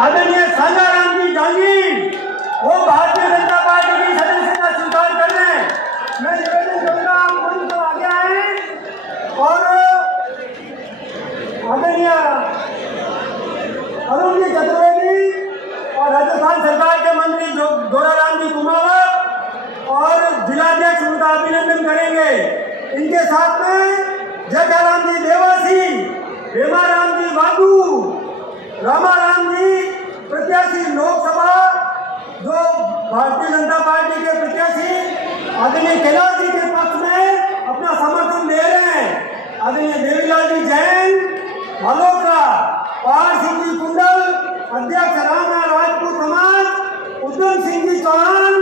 आदरणीय सांगाराम जी जांगी वो भारतीय जनता पार्टी की सदस्यता स्वीकार कर रहे हैं। मैं निवेदन करूंगा आप मंच पर आगे आए और आदरणीय अरुण जी चतुर्वेदी और राजस्थान सरकार के मंत्री जोराराम जी कुमावत और जिलाध्यक्ष उनका अभिनंदन करेंगे। इनके साथ में जयराम जी देवासी, हेमाराम जी वागू, रामाराम जी प्रत्याशी लोकसभा जो भारतीय जनता पार्टी के प्रत्याशी आदरणीय कैलाश जी के पक्ष में अपना समर्थन दे रहे हैं। आदरणीय देवीलाल जी जैन मल्होत्रा, पहाड़ सिंह जी कुंडल, अध्यक्ष रामनाथ राजपूत समाज, उद्यम सिंह जी चौहान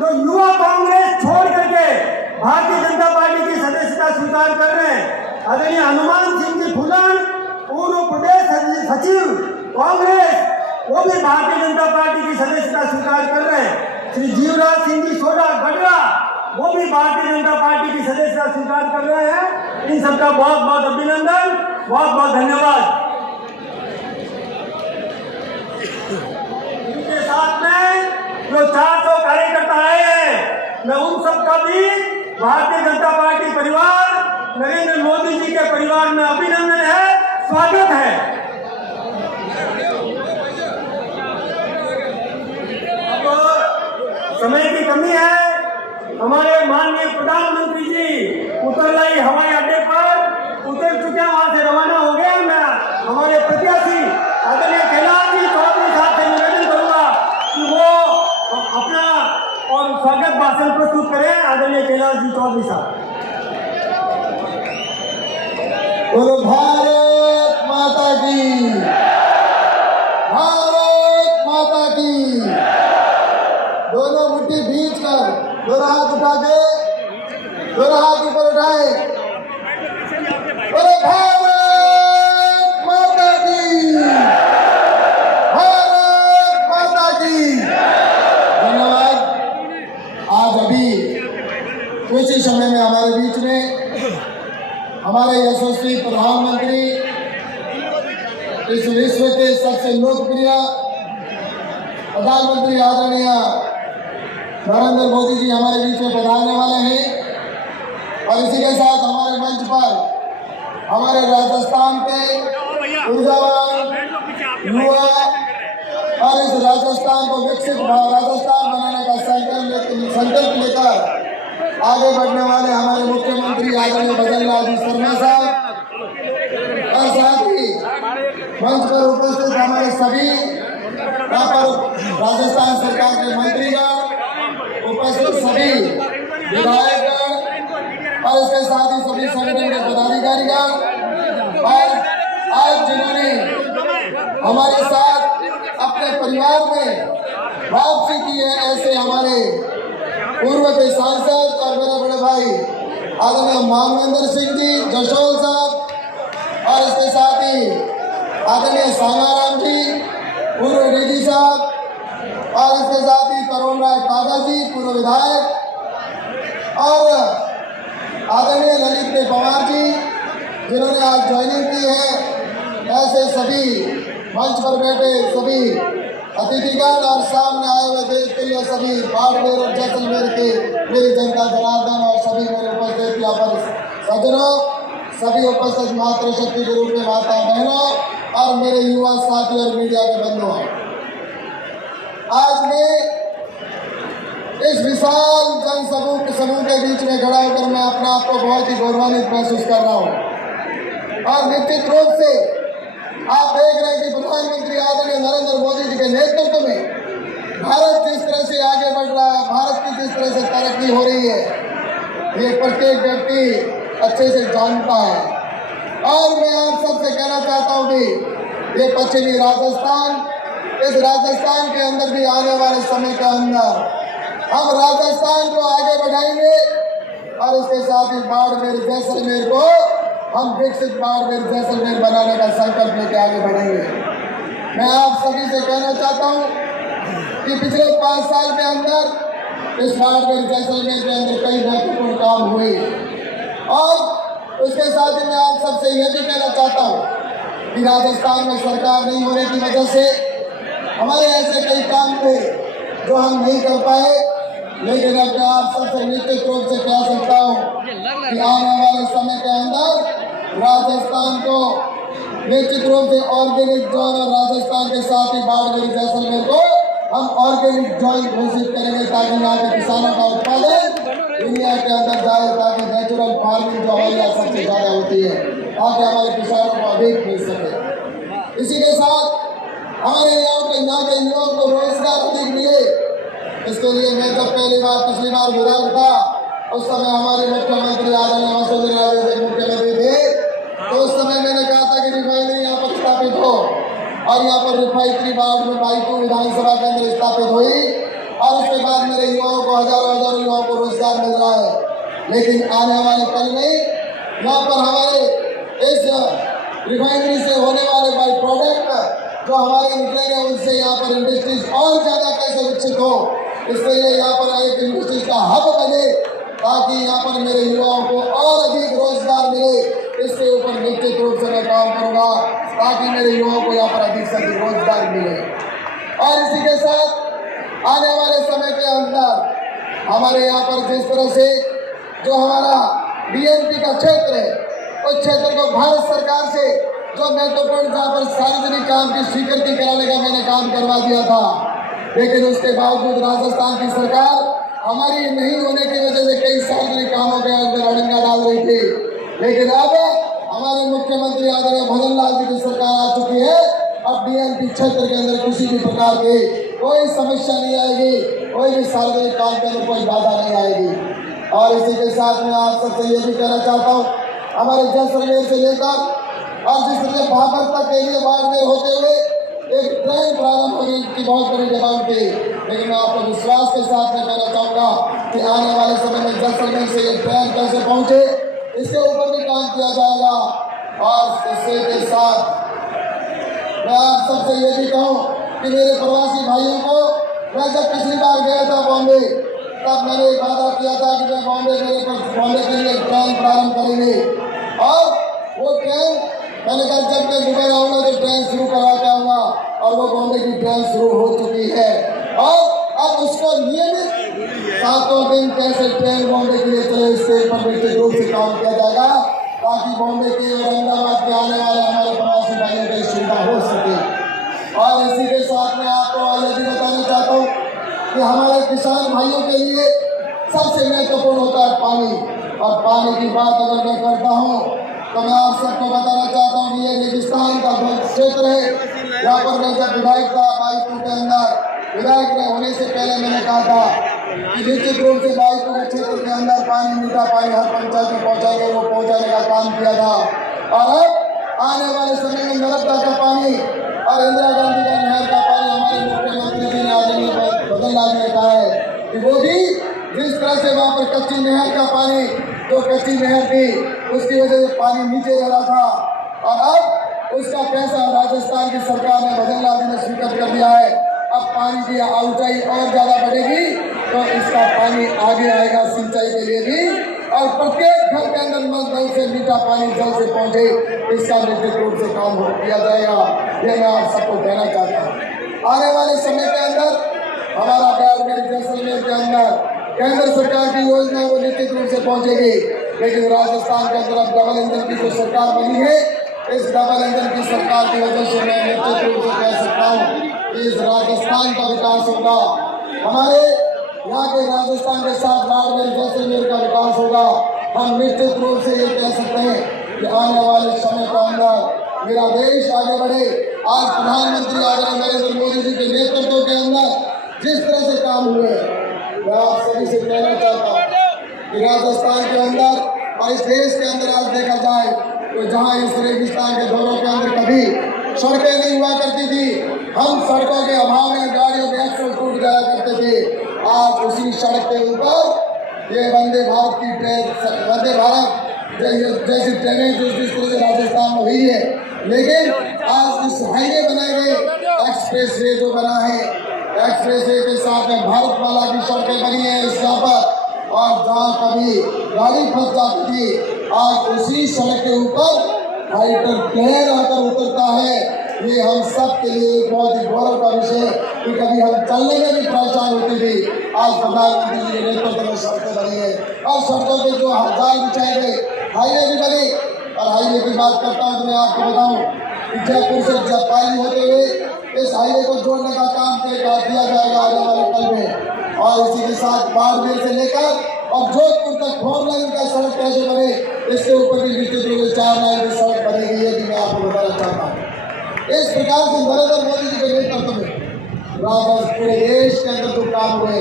जो युवा कांग्रेस छोड़ करके भारतीय जनता पार्टी की सदस्यता स्वीकार कर रहे हैं। आदरणीय हनुमान सिंह जी फुलन, पूर्व प्रदेश सचिव कांग्रेस, वो भी भारतीय जनता पार्टी की सदस्यता स्वीकार कर रहे हैं। श्री जीवराज सिंह जी सोडा गढ़वा, वो भी भारतीय जनता पार्टी की सदस्यता स्वीकार कर रहे हैं। इन सबका बहुत बहुत अभिनंदन, बहुत बहुत धन्यवाद। इनके साथ में जो 400 कार्यकर्ता आए हैं, मैं उन सबका भी भारतीय जनता पार्टी परिवार, नरेंद्र मोदी जी के परिवार में अभिनंदन है, स्वागत है। समय की कमी है। हमारे माननीय प्रधानमंत्री जी उतरलाई हवाई अड्डे पर उतर चुके हैं, वहां से रवाना हो गए। मैं हमारे प्रत्याशी आदरणीय कैलाश जी चौधरी साहब से निवेदन करूंगा कि वो अपना और स्वागत भाषण प्रस्तुत करें। आदरणीय कैलाश जी चौधरी साहब। बोलो भारत माता की, भारत माता की। दोनों मुट्ठी भींच कर, दोनों हाथ उठा के, दोनों हाथ ऊपर उठाए। बोलो भारत माता की, भारत माता की। धन्यवाद। आज अभी कुछ ही समय में हमारे बीच में हमारे यशस्वी प्रधानमंत्री, इस विश्व के सबसे लोकप्रिय प्रधानमंत्री आदरणीय नरेंद्र मोदी जी हमारे बीच में पधारने वाले हैं। और इसी के साथ हमारे मंच पर हमारे राजस्थान के ऊर्जावान युवा और इस राजस्थान को विकसित राजस्थान बनाने का संकल्प लेकर आगे बढ़ने वाले हमारे मुख्यमंत्री आदरणीय भजनलाल जी शर्मा साहब और साथ ही मंच पर उपस्थित हमारे सभी यहाँ पर राजस्थान सरकार के मंत्रीगण, उपस्थित सभी विधायकगण और इसके साथ ही सभी संगठन के पदाधिकारीगण और आज जिन्होंने हमारे साथ अपने परिवार में वापसी की है, ऐसे हमारे पूर्व के सांसद और मेरे बड़े भाई आदरणीय मानवेंद्र सिंह जी जशोल साहब और इसके साथ ही आदरणीय सांगाराम जी पूर्व डीजी साहब और इसके साथ ही करुण राय काका जी पूर्व विधायक और आदरणीय ललित के पवार जी जिन्होंने आज ज्वाइनिंग की है। ऐसे सभी मंच पर बैठे सभी अतिथिगण और सामने आए हुए देश के लिए सभी बाड़मेर और जैसलमेर के मेरी जनता जनार्दन और सभी मेरे उपस्थित यहाँ पर सज्जनों, सभी उपस्थित मातृशक्ति के रूप में माता बहनों और मेरे युवा साथी और मीडिया के बंधुओं, आज मैं इस विशाल जन समूह के बीच में खड़ा होकर मैं अपने आप को बहुत ही गौरवान्वित महसूस कर रहा हूँ। और निश्चित रूप से आप देख रहे हैं कि प्रधानमंत्री आदरणीय नरेंद्र मोदी जी के नेतृत्व में भारत जिस तरह से आगे बढ़ रहा है, भारत की जिस तरह से तरक्की हो रही है, ये प्रत्येक व्यक्ति अच्छे से जानता है। और मैं आप सबसे कहना चाहता हूँ कि ये पश्चिमी राजस्थान, इस राजस्थान के अंदर भी आने वाले समय के अंदर हम राजस्थान को आगे बढ़ाएंगे और इसके साथ ही बाड़मेर जैसलमेर को हम विकसित बाड़मेर जैसलमेर बनाने का संकल्प लेके आगे बढ़ेंगे। मैं आप सभी से कहना चाहता हूँ कि पिछले 5 साल के अंदर इस बाड़मेर जैसलमेर के अंदर कई महत्वपूर्ण काम हुए और उसके साथ ही मैं आप सबसे यह भी कहना चाहता हूँ कि राजस्थान में सरकार नहीं होने की वजह से हमारे ऐसे कई काम थे जो हम नहीं कर पाए, लेकिन अब मैं आप सबसे निश्चित रूप से कह सकता हूँ कि आने वाले समय के अंदर राजस्थान को निश्चित रूप से ऑर्गेनिक जोन और राजस्थान के साथ ही बाड़मेर जैसलमेर को हम ऑर्गेनिक जोन घोषित करेंगे, ताकि यहाँ के किसानों का उत्पादन दुनिया के अंदर जाए, ताकि नेचुरल फार्मिंग जो हमारे यहाँ सबसे ज्यादा होती है, ताकि हमारे किसानों को अधिक मिल सके। इसी के साथ हमारे यहाँ के युवाओं को रोजगार अधिक मिले, इसके लिए मैं जब पिछली बार विधायक था, उस समय हमारे मुख्यमंत्री आदरणीय वसुंधरा राजे मुख्यमंत्री थे, तो उस समय मैंने कहा था कि रिफाइनरी यहाँ पर स्थापित हो, और यहाँ पर रिफाइनरी बाद में बाईकू विधानसभा के अंदर स्थापित हुई, और उसके बाद मेरे युवाओं को हजारों युवाओं को रोजगार मिल रहा है। लेकिन आने वाले कल में यहाँ पर हमारे इस रिफाइनरी से होने वाले बाई प्रोडक्ट जो हमारे निकलेंगे, उनसे यहाँ पर इंडस्ट्रीज और ज्यादा कैसे विकसित हो, इसके लिए यहाँ पर एक इंडस्ट्रीज का हब बने, ताकि यहाँ पर मेरे युवाओं को और अधिक रोजगार मिले। इसके ऊपर निश्चित रूप से मैं काम करूंगा, ताकि मेरे युवाओं को यहाँ पर अधिक से अधिक रोजगार मिले। और इसी के साथ आने वाले समय के अंदर हमारे यहाँ पर जिस तरह से जो हमारा बीएमपी का क्षेत्र है, उस क्षेत्र को भारत सरकार से जो महत्वपूर्ण जहाँ पर सार्वजनिक काम की स्वीकृति कराने का मैंने काम करवा दिया था, लेकिन उसके बावजूद राजस्थान की सरकार हमारी नहीं होने की वजह से कई सार्वजनिक कामों के अंदर अड़ंगा डाल रही थी। लेकिन अब हमारे मुख्यमंत्री आदरणीय भजन लाल जी की सरकार आ चुकी है, अब बीएमपी क्षेत्र के अंदर किसी भी प्रकार की कोई समस्या नहीं आएगी, कोई भी सार्वजनिक काम के अंदर कोई बाधा नहीं आएगी। और इसी के साथ मैं आप सबसे ये भी कहना चाहता हूँ, हमारे जैसलमेर से लेकर और जिस तरह भाबर तक के लिए बाड़मेर होते हुए एक ट्रेन प्रारंभ होने की बहुत बड़ी डिमांड थी, लेकिन मैं आपको विश्वास के साथ में कहना चाहूँगा कि आने वाले समय में जैसलमेर से ये ट्रेन कैसे पहुँचे, इसके ऊपर भी काम किया जाएगा। और इससे के साथ मैं आप सबसे ये भी कहूँ कि मेरे प्रवासी भाइयों को, मैं जब पिछली बार गया था बॉम्बे, तब मैंने एक वादा किया था कि मैं बॉम्बे के लिए ट्रेन प्रारंभ करेंगे, और वो ट्रेन मैंने कहा जब मैं दुबई आऊँगा तो ट्रेन शुरू करवा के आऊँगा, और वो बॉम्बे की ट्रेन शुरू हो चुकी है। और अब उसको नियमित 7 दिन कैसे ट्रेन बॉम्बे के लिए चले, इसके ऊपर निश्चित रूप से काम किया जाएगा, ताकि बॉम्बे के और अहमदाबाद के आने वाले हमारे प्रवासी भाइयों की सुविधा हो सके। और इसी के साथ में आपको यह भी बताना चाहता हूँ कि हमारे किसान भाइयों के लिए सबसे महत्वपूर्ण होता है पानी, और पानी की बात अगर मैं करता हूँ तो मैं आप सबको बताना चाहता हूँ कि ये रेगिस्तान का क्षेत्र है। यहाँ पर मैं जब विधायक था बाईकू के अंदर, विधायक में होने से पहले मैंने कहा था कि निश्चित रूप से बाईकू के क्षेत्र के अंदर पानी, मीठा पानी हर पंचायत में पहुँचाएंगे, वो पहुँचाने का काम किया था। और अब आने वाले समय में नर्मदा का पानी और इंदिरा गांधी का नहर का पानी हमारे मुख्यमंत्री जी ने आदरणीय भजन लाल ने कहा है कि वो भी जिस तरह से वहाँ पर कच्ची नहर का पानी, जो कच्ची नहर थी उसकी वजह से पानी नीचे रह रहा था, और अब उसका पैसा राजस्थान की सरकार ने भजन लाल जी ने स्वीकृत कर दिया है। अब पानी की ऊंचाई और ज्यादा बढ़ेगी तो इसका पानी आगे आएगा सिंचाई के लिए भी, और प्रत्येक घर के अंदर नल से मीठा पानी जल से पहुंचे, इसका निश्चित रूप से काम किया जाएगा। ये मैं आप सबको कहना चाहता हूँ। आने वाले समय के अंदर हमारा बाड़मेर जैसलमेर के अंदर केंद्र सरकार की योजना वो निश्चित रूप से पहुंचेगी, लेकिन राजस्थान के अंदर अब डबल इंजन की जो सरकार बनी है, इस डबल इंजन की सरकार की वजह से मैं निश्चित रूप से कह सकता हूँ कि इस राजस्थान का विकास होगा, हमारे यहाँ के राजस्थान के साथ बाड़मेर जैसलमेर का विकास होगा। हम निश्चित रूप से ये कह सकते हैं कि आने वाले समय के अंदर मेरा देश आगे बढ़े। आज प्रधानमंत्री आदरणीय नरेंद्र मोदी जी के नेतृत्व के अंदर जिस तरह से काम हुए, मैं आप सभी से कहना चाहता हूँ कि राजस्थान के अंदर और इस देश के अंदर आज देखा जाए तो जहाँ इस रेगिस्तान के दौरों के अंदर कभी सड़कें नहीं हुआ करती थी, हम सड़कों के अभाव में गाड़ियों के एक्सल टूट जाया करते थे, आज उसी सड़क के ऊपर ये वंदे भारत की ट्रेन, वंदे भारत जैसी ट्रेनें जिस तरह से राजस्थान में हुई है, लेकिन आज इस हाईवे बनाए गए, एक्सप्रेस वे जो बना है, एक्सप्रेस वे के साथ में भारत माला की सड़कें बनी है इस यहाँ पर, और जहाँ कभी गाड़ी फंस जाती थी, आज उसी सड़क के ऊपर फाइटर प्लेन आकर उतरता है। ये हम सब के लिए एक बहुत ही गौरव का विषय कि कभी हम चलने में भी परेशान होती थी, आज प्रधानमंत्री जी के नेतृत्व में सड़कें बनी है और सड़कों पे जो जाल बिछाए गए, हाईवे भी बने। और हाईवे की बात करता हूँ तो मैं आपको बताऊँ कि जयपुर से जापाली होते हुए इस हाईवे को जोड़ने का काम किया जाएगा आने वाले कल में। और इसी के साथ बाड़मेर से लेकर और जोधपुर तक 4 लाइन का सड़क कैसे बने, इसके ऊपर भी निश्चित रूप से 4 लाइन की सड़क बनेगी, ये भी मैं आपको बताना चाहता हूँ। इस प्रकार से नरेंद्र मोदी जी के नेतृत्व में पूरे देश के अंदर जो काम हुए,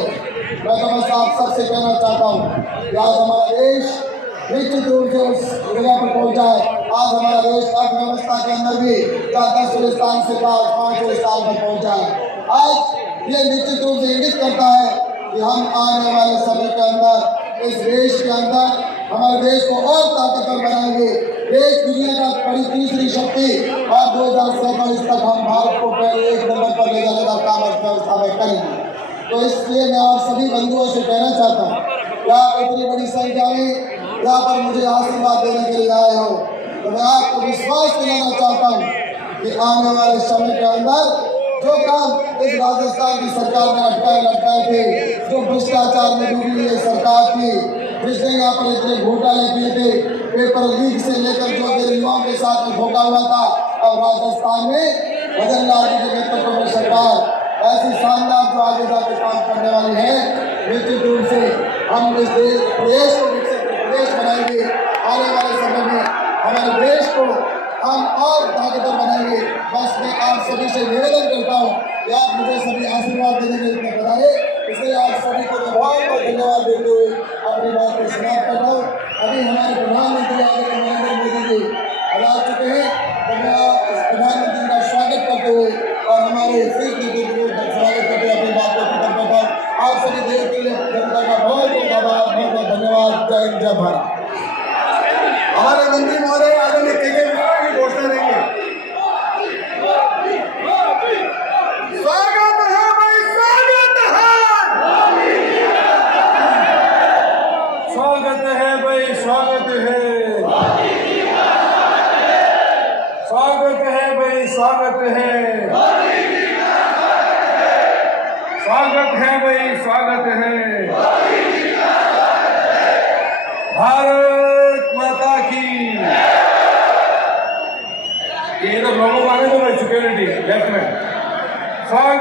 मैं तो बस आप सबसे कहना चाहता हूँ कि आज हमारा देश निश्चित रूप से उस जगह पर पहुंचा है। आज हमारा देश अर्थव्यवस्था के अंदर भी 10वें स्थान से 5वें स्थान पर पहुंचा है। आज ये निश्चित रूप से इंगित करता है कि हम आने वाले समय के अंदर इस देश के अंदर हमारे देश को और ताकतवर बनाएंगे। देश दुनिया का बड़ी तीसरी शक्ति और 2047 तक हम भारत को पहले 1 नंबर पर ले जाने का काम अर्थव्यवस्था में करेंगे। तो इसलिए मैं आप सभी बंधुओं से कहना चाहता हूँ कि आप इतनी बड़ी संख्या में यहाँ पर मुझे आशीर्वाद देने के लिए आए हो, तो मैं आपको विश्वास दिलाना चाहता हूँ कि आने वाले समय के अंदर जो काम इस राजस्थान की सरकार ने लटकाए थे, जो भ्रष्टाचार में डूबी हुई सरकार थी, जिसने यहाँ पर इतने घोटाले किए थे, पेपर लीक से लेकर जो युवाओं के साथ में धोखा हुआ था, और राजस्थान में भजन लाल जी के नेतृत्व में सरकार ऐसी शानदार जो आगे जाकर काम करने वाली है, निश्चित रूप से हम इस प्रदेश को विकसित प्रदेश बनाएंगे। आने वाले समय में हमारे देश को हम और ताकतवर बनाएंगे। बस मैं आप सभी से निवेदन करता हूँ कि आप मुझे सभी आशीर्वाद देने के लिए बताए, इसलिए आप सभी को मैं बहुत बहुत धन्यवाद देते हुए अपनी बात को समाप्त करता हूँ। अभी हमारे प्रधानमंत्री आदरणीय नरेंद्र मोदी जी आ चुके हैं, तो मैं प्रधानमंत्री का स्वागत करते हुए और हमारे शीर्ष नेतृत्व का स्वागत करते हुए अपनी बात को खत्म करता हूँ। आप सभी देश के लिए जनता का बहुत बहुत आभार, बहुत बहुत धन्यवाद। जय हिंद, जय भारत। हमारे मंत्री महोदय आदरणीय के घोषणा देंगे। स्वागत है भाई, स्वागत है, स्वागत है भाई, स्वागत है, स्वागत है भाई, स्वागत है, स्वागत है भाई, स्वागत है। भारत माता की। ये इधर लोगों को आने दो भाई, सिक्योरिटी लेफ्ट में। स्वागत